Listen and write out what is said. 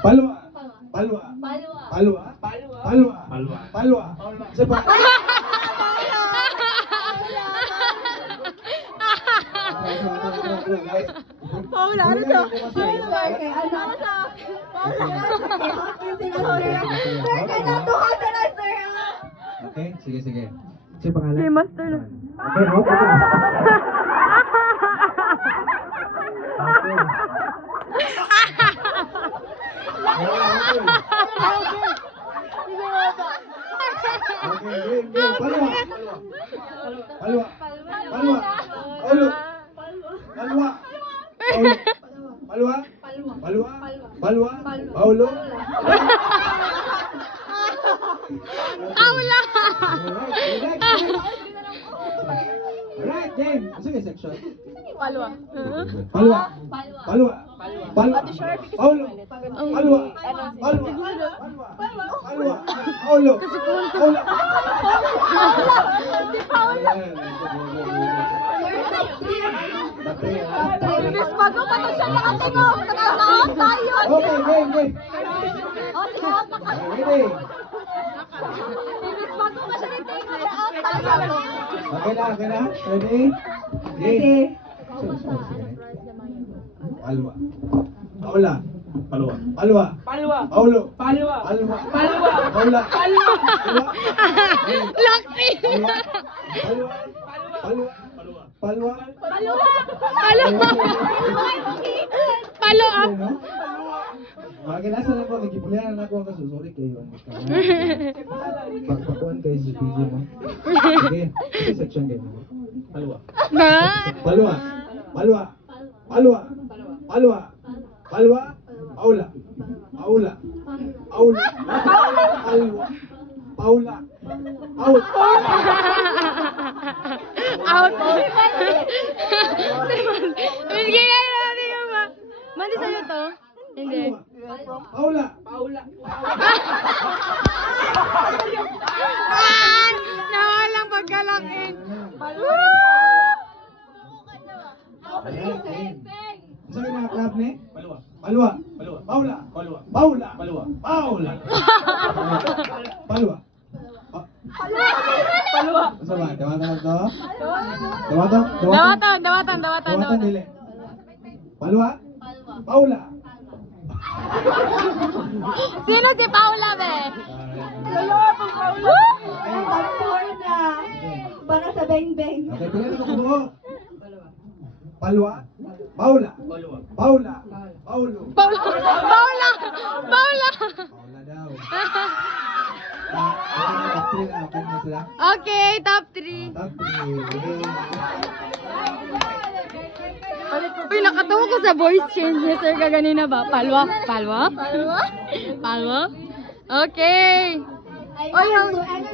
Palwa. Palwa. Palwa. Palwa. Palwa. Isa pa. Paula, ano to? Okay, sige. Siya pangalan? Si Master na. Okay, okay. Okay, game. Palwa. Palwa. Palwa. Paulo. Palwa. Palwa. Palwa. Palwa. Paulo. Paula! Alright, game. Sige, section. Palwa. Palwa. Palwa. Palwa. Paulo. Palwa. Palwa. Palwa. Paulo. Paulo. Miss Bago pa to siya nakatingog. Nakakaot tayo. Okay, game. O, sige, out na ka. Ready? Miss Bago pa siya nakatingog. Out tayo. Okay na. Ready? Ready. Palwa. Paula. Palwa. Palwa. Palwa. Paulo. Palwa. Palwa. Palwa. Paula. Palwa. Laki. Palwa. Palwa. Palwa. Palo up. Mga nasa na ko, nagipulihan na ako ang kasusuri kayo. Pagpakuan kayo sa video mo. Sige, ito section kayo. Palwa. Palwa. Palwa. Palwa. Palwa. Palwa. Paula. Paula. Paula. Palwa. Paula. Out. Out. Sige na natin yung ba? Mandi sa'yo to? Hindi. Paula. Paula. Nawalang pagkalaki. Saan ka nakaklap ni? Palwa. Palwa. Palwa. Paula. Palwa. Paula. Palwa. Paula. Palwa. Palwa. Sa ba? Dawatan to? Dawatan? Dawatan. Dili. Palwa. Paula. Sino si Paula, be? Para sa beng-beng. Okay, pilihan ako buo. Palwa. Paula. Palwa. Paula. Paulo. Paula! Paula daw. Top 3 na. Okay na sila. Okay, top 3. Top 3. Uy, nakatawa ko sa voice change niya, sir, kaganina ba? Palwa? Okay. Oy,